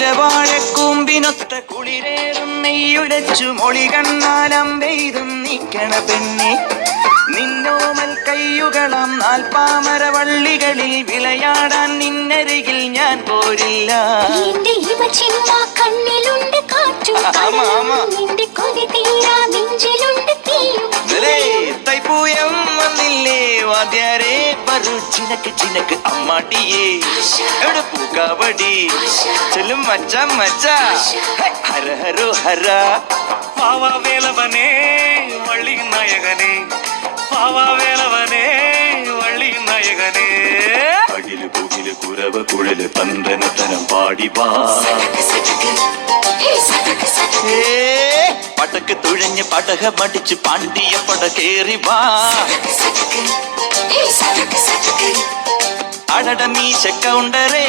കുലവാഴക്കൂമ്പിനൊത്ത കുളിരേറും നെയ്യുലച്ചു മൊളി കണ്ണാലം പെയ്തും നീക്കണ പെണ്ണെ നിന്നോമൽ കയ്യുകളാം നാൽപ്പാമരവള്ളികളിൽ വിളയാടാൻ നിന്നരികിൽ ഞാൻ പോരില്ല. കണ്ണിലുണ്ട് കാറ്റും കൊതി തീരാ നെഞ്ചിലുണ്ട് തീയും. തൈപ്പൂയം വന്നില്ലേ വാദ്യാരേ വരൂ ചിനക്ക് ചിനക്ക് അമ്മാട്ടിയേ എവിടെ പൂക്കാവടി ചെല്ലും മച്ച മച്ച ഹര ഹരോ ഹര. വാവാ വേലവനേ വള്ളി നായകനേ വാവാ വേലവനേ വള്ളി നായകനേ. അകില് പുകില് കുരവ കുഴല് തന്തനത്തരം പാടി വാ പടക്ക് തുഴഞ്ഞ് പടക മടിച്ച് പാണ്ടിയ പട കേറി വാ. അടട മീശ കൗണ്ടറേ